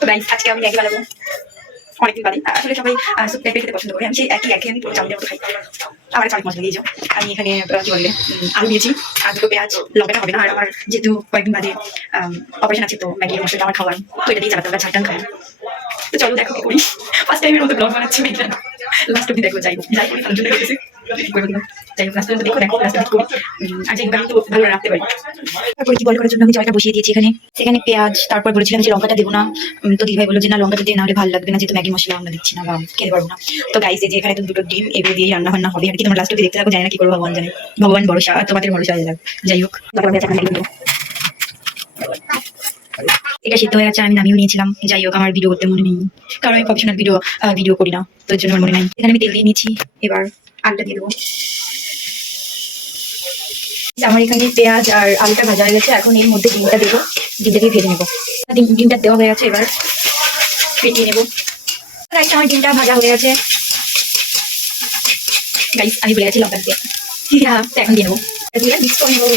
তো গাইস আজকে আমি ম্যাগি বানাবো অনেকদিন বাদে। আসলে সবাই স্যুপ টাইপের খেতে পছন্দ করে, আমি সেই একই আমি পুরো চাউলের মতো খাই। আমার অনেক মজা লাগে। আমি এখানে কি বলবে আলু দিয়েছি আর দুটো পেঁয়াজ, লঙ্কাটা হবে না। আর আমার যেহেতু কয়েকদিন বাদে অপারেশন আছে, তো ম্যাগির মশলাটা আমার খাওয়ার, তো এটা দিয়ে চালাতে হবে, ঝালটান খাই। তো চলো দেখো কি করি। ফার্স্ট টাইমের মতো ব্লগ বানাচ্ছি ম্যাগি, লাস্ট অব্দি দেখো। যাই করি তার জন্য করেছি, যাই হোক লাস্ট পর্যন্ত দেখো লাস্ট অব্দি করি। আর যাই হোক আমি তো ভালো রাখতে পারি। তারপরে কি বল করার জন্য আমি জলটা বসিয়ে দিয়েছি সেখানে পেঁয়াজ, তারপর বলেছিলাম যে লঙ্কাটা দেবো না। তো দিদিভাই বললো যে না লঙ্কাটা দিয়ে না হলে ভালো লাগবে না, যেহেতু ম্যাগি মশলা আমরা দিচ্ছি না বা খেতে পারবো না। তো গাইস এই যে এখানে তো দুটো ডিম এগুলো দিয়ে রান্না বান্না হবে আর কি। তোমরা লাস্ট অব্দি দেখতে থাকো, জানি না কি করবো, ভগবান জানে, ভগবান ভরসা, তোমাদের ভরসা হয়ে যাক। যাই হোক এটা সিদ্ধ হয়ে গেছে, আমি নামিয়ে নিয়েছিলাম। যাই হোক আমার ভিডিও করতে মনে নেই, কারণ আমি প্রফেশনাল ভিডিও করি না, তো এর জন্য আমার মনে নাই। এখানে আমি তেল দিয়ে নিয়েছি, এবার আলুটা দিয়ে দেবো। আমার এখানে পেঁয়াজ আর আলুটা ভাজা হয়ে গেছে, এখন এর মধ্যে ডিমটা দেবো, ডিমটাকে ভেজে নেবো। ডিমটা দেওয়া হয়ে গেছে, এবার ফেটিয়ে নেবো। গাইস আমার ডিমটা ভাজা হয়ে গেছে। গাইস আমি বলে গেছি লঙ্কা দিয়ে, তো এখন দিয়ে নেবো, দিয়ে মিক্স করে নেবো।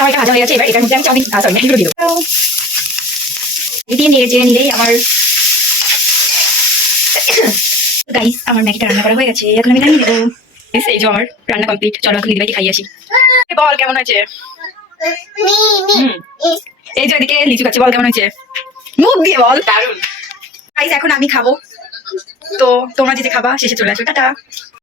আমার এটা ভাজা হয়ে গেছে, এবার এটার মধ্যে আমি চাউমিন ম্যাগিগুলো দিয়ে দেবো। দিয়ে নেড়ে চেড়ে নিলেই আমার গাইস আমার ম্যাগিটা রান্না করা হয়ে গেছে, এখন আমি নামিয়ে নেবো। এই যে আমার রান্না কমপ্লিট, চলো এখন দিদিভাইকে খাইয়ে আসি। বল কেমন হয়েছে? এই যে এদিকে লিচু খাচ্ছে, বল কেমন হয়েছে? মুখ দিয়ে বল। দারুণ। গাইস এখন আমি খাবো, তো তোমরা যে খাবা শেষে চলে আসো, টাটা।